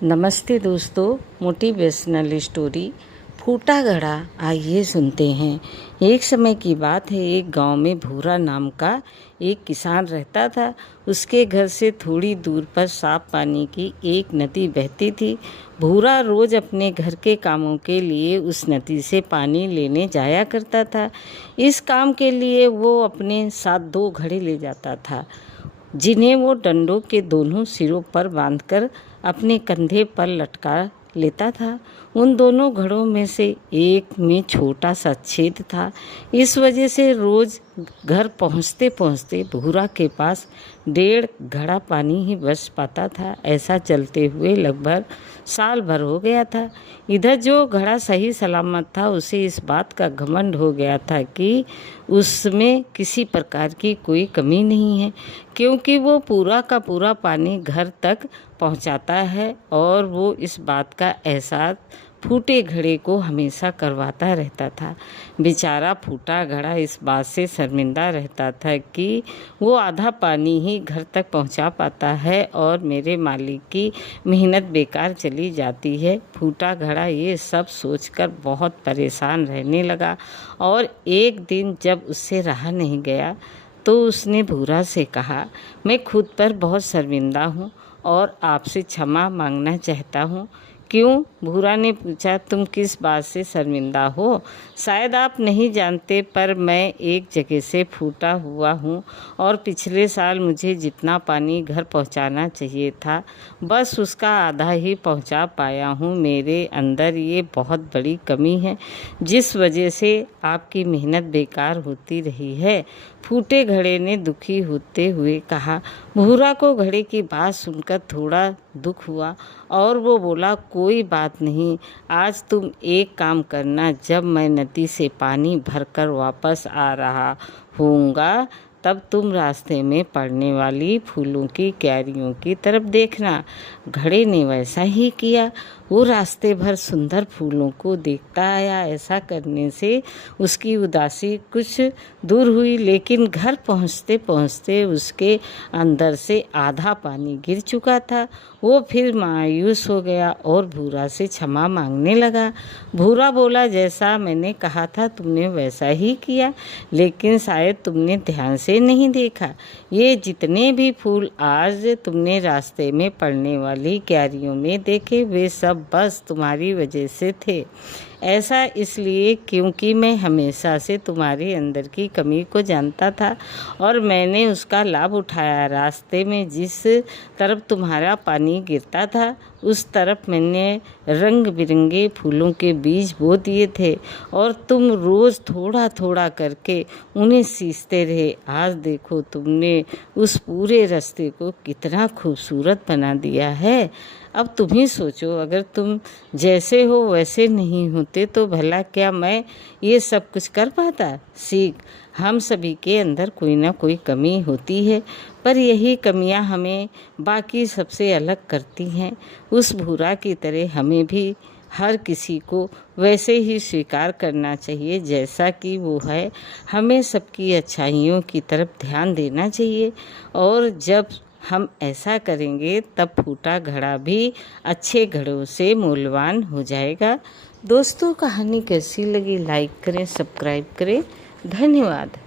नमस्ते दोस्तों, motivational story फूटा घड़ा आइए सुनते हैं। एक समय की बात है, एक गांव में भूरा नाम का एक किसान रहता था। उसके घर से थोड़ी दूर पर साफ पानी की एक नदी बहती थी। भूरा रोज अपने घर के कामों के लिए उस नदी से पानी लेने जाया करता था। इस काम के लिए वो अपने साथ 2 घड़े ले जाता था, जिन्हें वो डंडों के दोनों सिरों पर बांधकर अपने कंधे पर लटका लेता था। उन दोनों घड़ों में से एक में छोटा सा छेद था। इस वजह से रोज घर पहुंचते पहुंचते भूरा के पास 1.5 घड़ा पानी ही बच पाता था। ऐसा चलते हुए लगभग साल भर हो गया था। इधर जो घड़ा सही सलामत था, उसे इस बात का घमंड हो गया था कि उसमें किसी प्रकार की कोई कमी नहीं है, क्योंकि वो पूरा का पूरा पानी घर तक पहुंचाता है। और वो इस बात का एहसास फूटे घड़े को हमेशा करवाता रहता था। बेचारा फूटा घड़ा इस बात से शर्मिंदा रहता था कि वो आधा पानी ही घर तक पहुंचा पाता है और मेरे मालिक की मेहनत बेकार चली जाती है। फूटा घड़ा ये सब सोचकर बहुत परेशान रहने लगा और एक दिन जब उससे रहा नहीं गया तो उसने भूरा से कहा, मैं खुद पर बहुत शर्मिंदा हूँ और आपसे क्षमा मांगना चाहता हूँ। क्यों? भूरा ने पूछा, तुम किस बात से शर्मिंदा हो? शायद आप नहीं जानते, पर मैं एक जगह से फूटा हुआ हूँ और पिछले साल मुझे जितना पानी घर पहुँचाना चाहिए था, बस उसका आधा ही पहुँचा पाया हूँ। मेरे अंदर ये बहुत बड़ी कमी है, जिस वजह से आपकी मेहनत बेकार होती रही है। फूटे घड़े ने दुखी होते हुए कहा। भूरा को घड़े की बात सुनकर थोड़ा दुख हुआ और वो बोला, कोई बात नहीं, आज तुम एक काम करना, जब मैं नदी से पानी भरकर वापस आ रहा होऊंगा तब तुम रास्ते में पड़ने वाली फूलों की क्यारियों की तरफ देखना। घड़े ने वैसा ही किया। वो रास्ते भर सुंदर फूलों को देखता आया। ऐसा करने से उसकी उदासी कुछ दूर हुई, लेकिन घर पहुंचते पहुंचते उसके अंदर से आधा पानी गिर चुका था। वो फिर मायूस हो गया और भूरा से क्षमा मांगने लगा। भूरा बोला, जैसा मैंने कहा था तुमने वैसा ही किया, लेकिन शायद तुमने ध्यान से नहीं देखा। ये जितने भी फूल आज तुमने रास्ते में पड़ने वाली क्यारियों में देखे, वे सब बस तुम्हारी वजह से थे। ऐसा इसलिए क्योंकि मैं हमेशा से तुम्हारे अंदर की कमी को जानता था और मैंने उसका लाभ उठाया। रास्ते में जिस तरफ तुम्हारा पानी गिरता था, उस तरफ मैंने रंग बिरंगे फूलों के बीज बो दिए थे और तुम रोज़ थोड़ा थोड़ा करके उन्हें सींचते रहे। आज देखो, तुमने उस पूरे रास्ते को कितना खूबसूरत बना दिया है। अब तुम ही सोचो, अगर तुम जैसे हो वैसे नहीं होते तो भला क्या मैं ये सब कुछ कर पाता? सीख, हम सभी के अंदर कोई ना कोई कमी होती है, पर यही कमियां हमें बाकी सबसे अलग करती हैं। उस भूरा की तरह हमें भी हर किसी को वैसे ही स्वीकार करना चाहिए जैसा कि वो है। हमें सबकी अच्छाइयों की तरफ ध्यान देना चाहिए और जब हम ऐसा करेंगे तब फूटा घड़ा भी अच्छे घड़ों से मूल्यवान हो जाएगा। दोस्तों, कहानी कैसी लगी? लाइक करें, सब्सक्राइब करें। धन्यवाद।